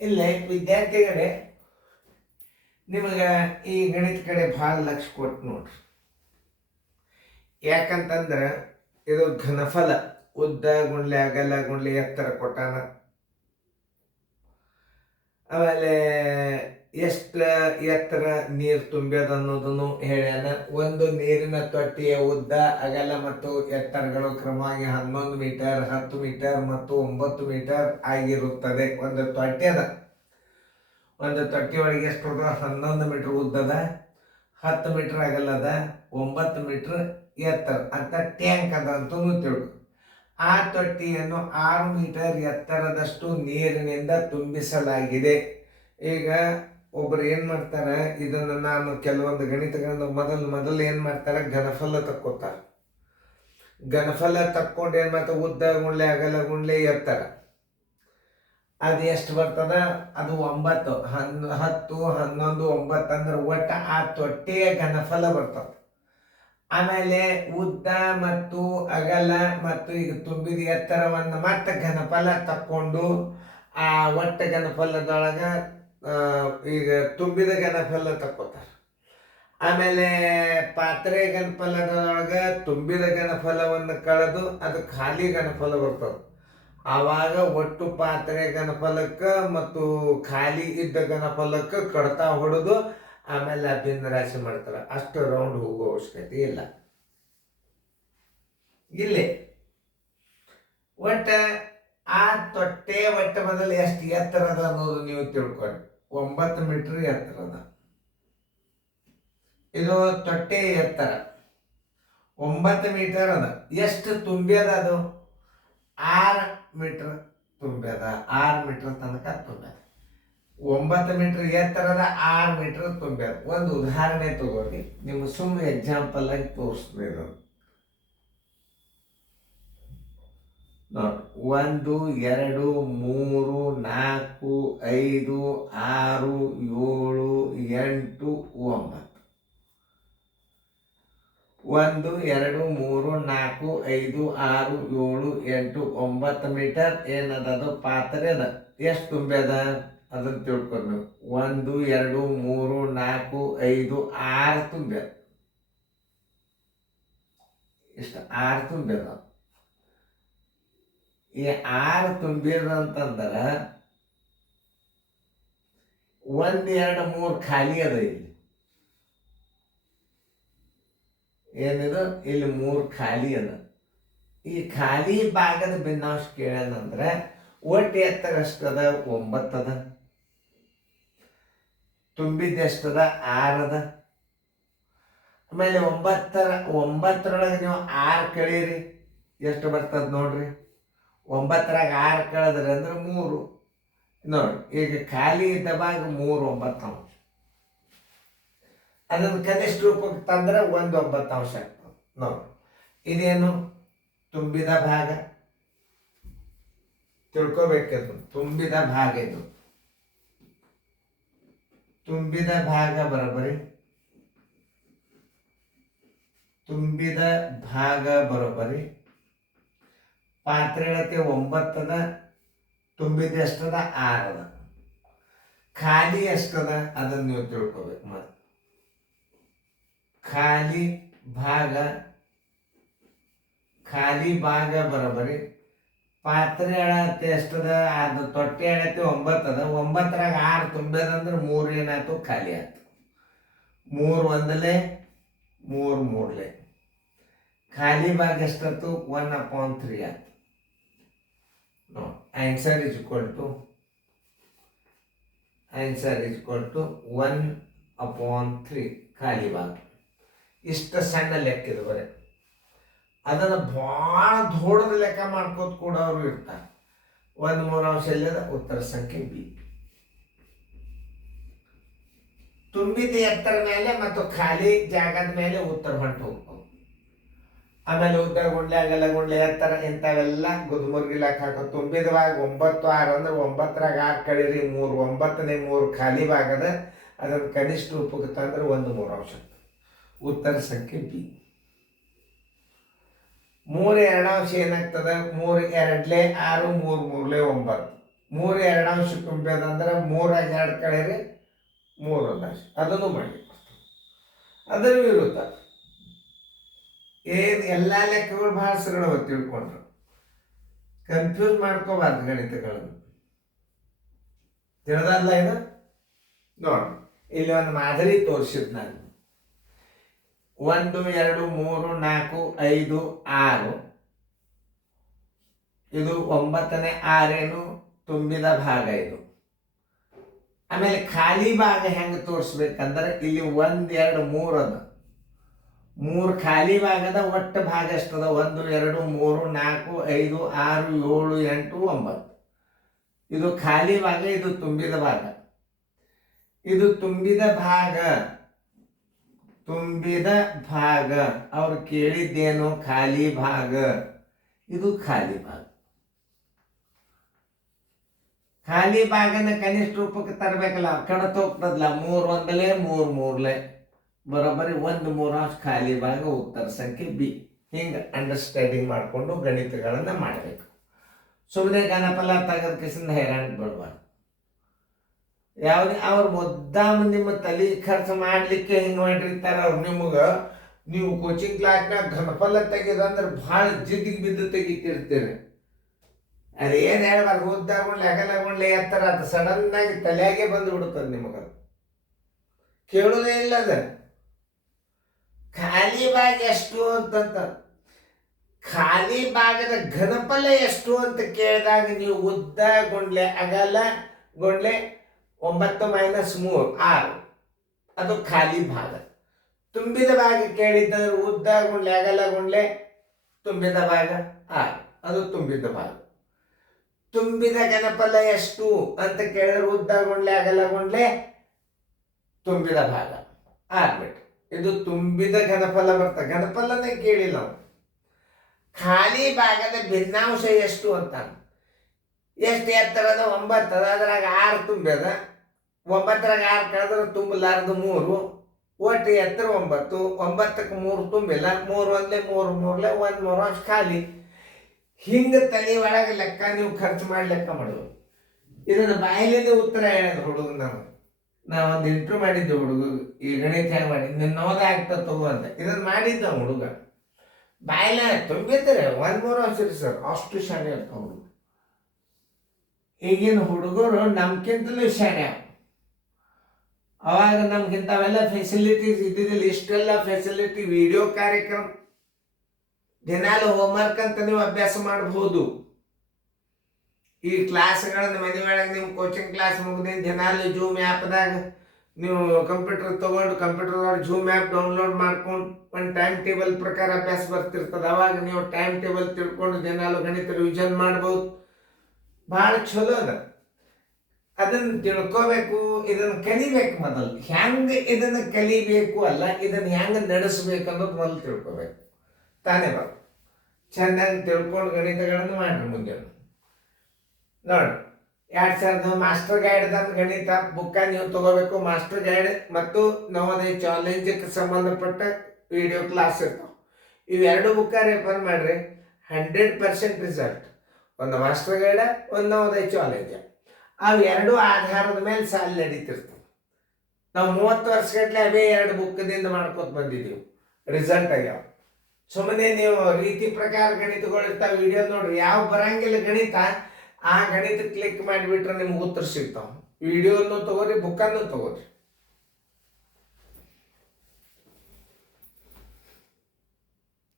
ಇಲ್ಲ ವಿದ್ಯಾರ್ಥಿಗಳೇ, ನಿಮಗೆ ಈ ಗಣಿತ ಕಡೆ ಭಾಳ ಲಕ್ಷ ಕೊಟ್ಟು ನೋಡ್ರಿ. ಯಾಕಂತಂದ್ರೆ ಇದು ಘನಫಲ, ಉದ್ದ ಗುಂಡ್ಲೆ ಅಗಲ ಗುಂಡ್ಲೆ ಎತ್ತರ ಕೊಟ್ಟಾನ. ಆಮೇಲೆ ಎಷ್ಟು ಎತ್ತರ ನೀರು ತುಂಬ್ಯದ ಅನ್ನೋದನ್ನು ಹೇಳ್ಯಾನ. ಒಂದು ನೀರಿನ ತೊಟ್ಟಿಯ ಉದ್ದ ಅಗಲ ಮತ್ತು ಎತ್ತರಗಳು ಕ್ರಮವಾಗಿ 11 ಮೀಟರ್, 10 ಮೀಟರ್ ಮತ್ತು 9 ಮೀಟರ್ ಆಗಿರುತ್ತದೆ. ಒಂದು ತೊಟ್ಟಿ ಒಳಗೆ ಎಷ್ಟು 11 ಮೀಟರ್ ಉದ್ದದ, 10 ಮೀಟರ್ ಅಗಲದ, 9 ಮೀಟರ್ ಎತ್ತರ ಅಂತ ಟ್ಯಾಂಕ್ ಅದ ಅಂತಲೂ ತಿಳ್ಕೊ. ಆ ತೊಟ್ಟಿಯನ್ನು 6 ಮೀಟರ್ ಎತ್ತರದಷ್ಟು ನೀರಿನಿಂದ ತುಂಬಿಸಲಾಗಿದೆ. ಈಗ ಒಬ್ರು ಏನ್ ಮಾಡ್ತಾರೆ, ಇದನ್ನು ನಾನು ಕೆಲವೊಂದು ಗಣಿತಗಳನ್ನು ಮೊದಲು ಏನ್ ಮಾಡ್ತಾರೆ, ಘನಫಲ ತಕ್ಕೋತಾರ. ಘನಫಲ ತಕ್ಕೊಂಡು ಏನ್ ಮಾಡ್ತಾರೆ, ಉದ್ದ ಗುಂಡ್ಲೆ ಅಗಲ ಗುಂಡ್ಲೆ ಎತ್ತರ ಅದು ಎಷ್ಟು ಬರ್ತದ, ಅದು 9, 10, 11, 9 ಅಂದ್ರೆ ಒಟ್ಟ ಆ ತೊಟ್ಟೆಯ ಘನಫಲ ಬರ್ತದೆ. ಆಮೇಲೆ ಉದ್ದ ಮತ್ತು ಅಗಲ ಮತ್ತು ಈಗ ತುಂಬಿದ ಎತ್ತರವನ್ನು ಮತ್ತೆ ಘನಫಲ ತಕ್ಕೊಂಡು ಆ ಒಟ್ಟ ಘನಫಲದೊಳಗ ಈಗ ತುಂಬಿದ ಘನಫಲ ತಕ್ಕೋತಾರೆ. ಆಮೇಲೆ ಪಾತ್ರೆ ಘನಫಲದೊಳಗ ತುಂಬಿದ ಘನಫಲವನ್ನು ಕಳೆದು ಅದು ಖಾಲಿ ಘನಫಲ ಬರ್ತದೆ. ಆವಾಗ ಒಟ್ಟು ಪಾತ್ರೆ ಘನಫಲಕ್ಕೆ ಮತ್ತು ಖಾಲಿ ಇದ್ದ ಘನಫಲಕ್ಕೆ ಕಡ್ತಾ ಹೊಡೆದು ಆಮೇಲೆ ಭಿನ್ನ ರಾಶಿ ಮಾಡ್ತಾರೆ. ಅಷ್ಟು ರೌಂಡ್ ಹೋಗೋ ಅವಶ್ಯಕತೆ ಇಲ್ಲ. ಇಲ್ಲಿ ಒಟ್ಟ ಆ ತೊಟ್ಟೆ ಒಟ್ಟ ಬದಲು ಎಷ್ಟು ಎತ್ತರ ಅದ ಅನ್ನೋದು ನೀವು ತಿಳ್ಕೊಳ್ಳಿ. 9 ಮೀಟರ್ ಎತ್ತರ ಅದ. ಇದು ತೊಟ್ಟೆ ಎತ್ತರ 9 ಮೀಟರ್ ಅದ. ಎಷ್ಟು ತುಂಬ್ಯದ, ಅದು 6 ಮೀಟರ್ ತುಂಬ್ಯದ. 6 ಮೀಟರ್ ತನಕ ತುಂಬ್ಯದ. 9 ಮೀಟರ್ ಎತ್ತರದ, 6 ಮೀಟರ್ ತುಂಬ್ಯದ. ಒಂದು ಉದಾಹರಣೆ ತಗೋರಿ, ನಿಮ್ಗೆ ಸುಮ್ಮನೆ ಎಕ್ಸಾಂಪಲ್ ಆಗಿ ತೋರಿಸ್ತೀನಿ. ನೋಡಿ, 1 2 3 4 5 6 7 8 9. 1 2 3 4 5 6 7 8 9 ಮೀಟರ್ ಏನದ ಪಾತ್ರೆ ಅದ. ಎಷ್ಟು ತುಂಬ್ಯದ ಅದನ್ನು ತಿಳ್ಕೊಂಡು ನೀವು 1 2 3 4 5 6 ತುಂಬ್ಯದ. ಇಷ್ಟು 6 ತುಂಬ್ಯದ. ಈ 6 ತುಂಬಿದ ಅಂತಂದ್ರೆ 1 2 3 ಖಾಲಿ ಅದ. ಇಲ್ಲಿ ಏನಿದು, ಇಲ್ಲಿ 3 ಖಾಲಿ ಅದ. ಈ ಖಾಲಿ ಭಾಗದ ಭಿನ್ನಾಂಶ ಕೇಳಂದ್ರೆ ಒಟ್ಟು ಎತ್ತರ ಎಷ್ಟದ, 9 ಅದ. ತುಂಬಿದ ಎಷ್ಟದ, 6 ಅದ. ಆಮೇಲೆ 9ರೊಳಗೆ ನೀವು 6 ಕಳೀರಿ, ಎಷ್ಟು ಬರ್ತದ ನೋಡ್ರಿ. 9ರಾಗ 6 ಕಳೆದ್ರಿ ಅಂದ್ರೆ 3. ನೋಡಿ, ಈಗ ಖಾಲಿ ಇದ್ದ ಭಾಗ 3 9 ಅಂಶ. ಅದನ್ನು ಕನಿಷ್ಠ ರೂಪಕ್ಕೆ ತಂದ್ರೆ 1 9 ಅಂಶ ಆಗ್ತದೆ. ನೋಡಿ, ಇದೇನು ತುಂಬಿದ ಭಾಗ, ತಿಳ್ಕೊಬೇಕಿದ್ದು ತುಂಬಿದ ಭಾಗ. ಇದು ತುಂಬಿದ ಭಾಗ ಬರೋಬ್ಬರಿ, ತುಂಬಿದ ಭಾಗ ಬರೋಬ್ಬರಿ. ಪಾತ್ರೆ ಅಳತೆ 9 ಅದ, ತುಂಬಿದ ಎಷ್ಟದ, 6 ಅದ. ಖಾಲಿ ಎಷ್ಟದ ಅದನ್ನು ನೀವು ತಿಳ್ಕೊಬೇಕು. ಮತ್ತೆ ಖಾಲಿ ಭಾಗ ಬರೋಬ್ಬರಿ. ಪಾತ್ರೆ ಅಳತೆ ಎಷ್ಟದ, ಅದು ತೊಟ್ಟೆ ಅಳತೆ 9 ಅದ. 9ರಾಗ 6 ತುಂಬ್ಯದಂದ್ರೆ 3 ಏನಾಯ್ತು, ಖಾಲಿ ಆಯ್ತು. 3 1 3 3 ಖಾಲಿ ಭಾಗ ಎಷ್ಟಾಯ್ತು, 1/3 ಆಯ್ತು. ಆನ್ಸರ್ ಇಸ್ ಈಕ್ವಲ್ ಟು 1/3 ಖಾಲಿ ಭಾಗ. ಇಷ್ಟು ಸಣ್ಣ ಲೆಕ್ಕ ಇದು ಬರೀ. ಅದನ್ನು ಭಾಳ ದೊಡ್ಡದ ಲೆಕ್ಕ ಮಾಡ್ಕೋತ ಕೂಡ ಅವರು ಇರ್ತಾರೆ. 1/3 ಇಲ್ಲದ ಉತ್ತರ ಸಂಖ್ಯೆ ಬಿ. ತುಂಬಿದ ಎತ್ತರ ಮೇಲೆ ಮತ್ತು ಖಾಲಿ ಜಾಗದ ಮೇಲೆ ಉತ್ತರ ಹೊಂಟು ಹೋಗ್ಬೋದು. ಆಮೇಲೆ ಉದ್ದ ಗುಂಡ್ಲೆ ಅಗಲ ಗುಂಡ್ಲೆ ಎತ್ತರ ಇಂಥವೆಲ್ಲ ಗುದ್ಮುರ್ಗಿ ಲೆಕ್ಕ ಹಾಕೋ. ತುಂಬಿದವಾಗ 9 6 ಅಂದ್ರೆ 9ರಾಗ 6 ಕಳೀರಿ 3. 9ನೇ 3 ಖಾಲಿ ಭಾಗದ. ಅದನ್ನು ಕನಿಷ್ಠ ರೂಪಕ್ಕೆ ತಂದ್ರೆ 1/3 ಅಂಶ. ಉತ್ತರ ಸಂಖ್ಯೆ ಬಿ. 3 2 ಅಂಶ ಏನಾಗ್ತದೆ, 3 2 6 3 3 9. 3 2 ತುಂಬ್ಯದಂದ್ರೆ 3 2 ಕಳೆರಿ 3 1 ಅದನ್ನು ಮಾಡಿ. ಅದರ ವಿರುದ್ಧ ಏನು ಎಲ್ಲ ಲೆಕ್ಕಗಳು ಬಹಳ ಸರಳವ ತಿಳ್ಕೊಂಡ್ರು, ಕನ್ಫ್ಯೂಸ್ ಮಾಡ್ಕೋಬಾರ್ದು ಗಣಿತಗಳನ್ನು. ತಿಳಿದಲ್ಲ ಇದು? ನೋಡಿ, ಇಲ್ಲಿ ಒಂದು ಮಾದರಿ ತೋರಿಸಿದ್ ನಾನು. 1 2 3 4 5 6 ಇದು 9ನೇ ಆರೇನು ತುಂಬಿದ ಭಾಗ ಇದು. ಆಮೇಲೆ ಖಾಲಿ ಭಾಗ ಹೆಂಗೆ ತೋರಿಸ್ಬೇಕಂದ್ರೆ ಇಲ್ಲಿ 1 2 3 ಅದ. 3 ಖಾಲಿ ಭಾಗದ ಒಟ್ಟು ಭಾಗ ಎಷ್ಟದ? 1 2 3 4 5 6 7 8 9. ಇದು ಖಾಲಿ ಭಾಗ, ಇದು ತುಂಬಿದ ಭಾಗ. ಇದು ತುಂಬಿದ ಭಾಗ. ತುಂಬಿದ ಭಾಗ ಅವ್ರು ಕೇಳಿದ್ದೇನು? ಖಾಲಿ ಭಾಗ. ಇದು ಖಾಲಿ ಭಾಗ. ಖಾಲಿ ಭಾಗನ ಕನಿಷ್ಠ ರೂಪಕ್ಕೆ ತರಬೇಕಲ್ಲ, ಕಡತ ಹೋಗ್ತದಲ್ಲ. 3 1 3 3 ಬರೋಬ್ಬರಿ 1 3 ಖಾಲಿ ಭಾಗ, ಉತ್ತರ ಸಂಖ್ಯೆ ಬಿ. ಹಿಂಗೆ ಅಂಡರ್ಸ್ಟ್ಯಾಂಡಿಂಗ್ ಮಾಡಿಕೊಂಡು ಗಣಿತಗಳನ್ನು ಮಾಡಬೇಕು. ಸುಮ್ಮನೆ ಗಣಪಲ ತೆಗೆದ ಕಿಸಿಂದ ಹೈರಾಣ ಬೀಳ್ಬಾರ್ದು. ಯಾವುದೇ ಅವ್ರು ಮುದ್ದಾಮ ನಿಮ್ಮ ತಲೆ ಖರ್ಚು ಮಾಡಲಿಕ್ಕೆ ಹಿಂಗೆ ಮಾಡಿರ್ತಾರೆ ಅವ್ರು. ನಿಮಗೆ ನೀವು ಕೋಚಿಂಗ್ ಕ್ಲಾಸ್ನಾಗ ಘನಫಲ ತೆಗೆದಂದ್ರೆ ಭಾಳ ಜಿದ್ದಿಗೆ ಬಿದ್ದು ತೆಗಿತಿರ್ತೀರಿ. ಅದೇನು ಹೇಳ್ಬಾರ್ದು, ಉದ್ದಾಗೊಂಡ್ಲೆ ಅಗಲಗೊಂಡ್ಲೆ ಎತ್ತರ ಅದು ಸಡನ್ನಾಗಿ ತಲೆಯಾಗೆ ಬಂದು ಬಿಡುತ್ತದೆ ನಿಮಗೆ. ಕೇಳೋದೇ ಇಲ್ಲ ಅದ. ಖಾಲಿ ಭಾಗ ಎಷ್ಟು ಅಂತಂತ, ಖಾಲಿ ಭಾಗದ ಘನಫಲ ಎಷ್ಟು ಅಂತ ಕೇಳಿದಾಗ ನೀವು ಉದ್ದ ಗೊಂಡ್ಲೆ ಅಗಲ ಗೊಂಡ್ಲೆ 9 - 3 6 ಅದು ಖಾಲಿ ಭಾಗ. ತುಂಬಿದ ಭಾಗ ಕೇಳಿದ್ದಂದ್ರೆ ಉದ್ದ ಗೊಂಡ್ಲೆ ಅಗಲ ಗೊಂಡ್ಲೆ ತುಂಬಿದ ಭಾಗ 6 ಅದು ತುಂಬಿದ ಭಾಗ. ತುಂಬಿದ ಘನಫಲ ಎಷ್ಟು ಅಂತ ಕೇಳಿದ್ರೆ ಉದ್ದ ಗೊಂಡ್ಲೆ ಅಗಲ ಗೊಂಡ್ಲೆ ತುಂಬಿದ ಭಾಗ 6 ಮೀಟರ್. ಇದು ತುಂಬಿದ ಘನಫಲ ಬರ್ತದೆ. ಘನಫಲನೇ ಕೇಳಿಲ್ಲ ನಾವು. ಖಾಲಿ ಭಾಗದ ಭಿನ್ನಾಂಶ ಎಷ್ಟು ಅಂತ, ಎಷ್ಟು ಎತ್ತರದ? 9 ಅದ. ಅದ್ರಾಗ 6 ತುಂಬ್ಯದ. 9ರಾಗ 6 ಕಳೆದ್ರೆ ತುಂಬಲಾರ್ದು 3. ಒಟ್ಟು ಎತ್ತರ 9. 9ಕ್ಕೆ 3 ತುಂಬಿಲ್ಲ. 3 1 3 3 1 3 ಖಾಲಿ. ಹಿಂಗೆ ತಲೆ ಒಳಗೆ ಲೆಕ್ಕ ನೀವು ಖರ್ಚು ಮಾಡಿ ಲೆಕ್ಕ ಮಾಡೋದು. ಇದನ್ನು ಬಾಯಿಲಿಂದ ಉತ್ತರ ಹೇಳಿದ್ರು ಹುಡುಗ. ನಾವು ಒಂದು ಇಂಟ್ರ್ಯೂ ಮಾಡಿದ್ದೆ ಹುಡುಗ, ಈ ಗಣಿತ ಹೆಂಗೆ ಮಾಡಿ ನಿನ್ನ ನೋದ ಆಗ್ತದೆ ತಗೋ ಅಂತ. ಇದನ್ನು ಮಾಡಿದ್ದ ಹುಡುಗ ಬಾಯಿಲ ತುಂಬಿದ್ರೆ 1 3 ಸರ್ ಅಷ್ಟು ಶಾಣೆ ಇರ್ತಾವ ಹುಡುಗ. ಈಗಿನ ಹುಡುಗರು ನಮ್ಗಿಂತಲೂ ಶಾಣೆ. ಅವಾಗ ನಮ್ಗಿಂತವೆಲ್ಲ ಫೆಸಿಲಿಟೀಸ್ ಇದ್ದಿದ್ದಿಲ್ಲ. ಇಷ್ಟೆಲ್ಲ ಫೆಸಿಲಿಟಿ, ವಿಡಿಯೋ ಕಾರ್ಯಕ್ರಮ, ದಿನಾಲು ಹೋಮ್ವರ್ಕ್ ಅಂತ ನೀವು ಅಭ್ಯಾಸ ಮಾಡಬಹುದು. ಈ ಕ್ಲಾಸ್ಗಳನ್ನು ಮನೆ ಒಳಗೆ ನಿಮ್ಮ ಕೋಚಿಂಗ್ ಕ್ಲಾಸ್ ಮುಗಿದ ದಿನಾಲು ಜೂಮ್ ಆ್ಯಪ್ದಾಗ ನೀವು ಕಂಪ್ಯೂಟರ್ ತೊಗೊಂಡು ಕಂಪ್ಯೂಟರ್ದವ್ರು ಜೂಮ್ ಆ್ಯಪ್ ಡೌನ್ಲೋಡ್ ಮಾಡ್ಕೊಂಡು ಒಂದು ಟೈಮ್ ಟೇಬಲ್ ಪ್ರಕಾರ ಅಭ್ಯಾಸ ಬರ್ತಿರ್ತದೆ. ಅವಾಗ ನೀವು ಟೈಮ್ ಟೇಬಲ್ ತಿಳ್ಕೊಂಡು ದಿನಾಲು ಗಣಿತ ರಿವಿಷನ್ ಮಾಡ್ಬೋದು. ಭಾಳ ಚಲೋ ಅದ. ಅದನ್ನು ತಿಳ್ಕೋಬೇಕು, ಇದನ್ನು ಕಲಿಬೇಕು. ಮೊದಲು ಹೆಂಗೆ ಇದನ್ನು ಕಲಿಬೇಕು ಅಲ್ಲ, ಇದನ್ನು ಹೆಂಗೆ ನಡೆಸಬೇಕು ಅನ್ನೋದು ಮೊದಲು ತಿಳ್ಕೋಬೇಕು. ತಾನೇ ಬರ್ ಚೆನ್ನಾಗಿ ತಿಳ್ಕೊಂಡು ಗಣಿತಗಳನ್ನು ಮಾಡ್ರಿ. ಮುಂದೆ ನೋಡಿ, 2000 ಮಾಸ್ಟರ್ ಗೈಡ್ದಂತ ಗಣಿತ ಬುಕ್ಕ ನೀವು ತಗೋಬೇಕು. ಮಾಸ್ಟರ್ ಗೈಡ್ ಮತ್ತು ನವೋದಯ ಚಾಲೆಂಜಕ್ಕೆ ಸಂಬಂಧಪಟ್ಟ ವಿಡಿಯೋ ಕ್ಲಾಸ್ ಇರ್ತಾವೆ. ಇವೆರಡು ಬುಕ್ಕ ರೆಫರ್ ಮಾಡ್ರಿ. 100% ರಿಸಲ್ಟ್. ಒಂದು ಮಾಸ್ಟರ್ ಗೈಡ, ಒಂದು ನವೋದಯ ಚಾಲೆಂಜ. ಅವು ಎರಡು ಆಧಾರದ ಮೇಲೆ ಸಾಲ ನಡೀತಿರ್ತವೆ. ನಾವು 30 ವರ್ಷಗಟ್ಟಲೆ ಅವೇ 2 ಬುಕ್ಕದಿಂದ ಮಾಡ್ಕೊತ ಬಂದಿದ್ದೀವಿ. ರಿಸಲ್ಟ್ ಆಗ್ಯಾವ. ಸುಮ್ಮನೆ ನೀವು ರೀತಿ ಪ್ರಕಾರ ಗಣಿತಗಳು ಇರ್ತಾವೆ, ವಿಡಿಯೋ ನೋಡ್ರಿ. ಯಾವ ಬರಂಗಿಲ್ಲ ಗಣಿತ, ಆ ಗಣಿತ ಕ್ಲಿಕ್ ಮಾಡಿಬಿಟ್ರೆ ನಿಮ್ಗೆ ಉತ್ತರ ಸಿಗ್ತಾವೆ. ವಿಡಿಯೋನು ತಗೋರಿ, ಬುಕ್ಕನ್ನು ತಗೋರಿ.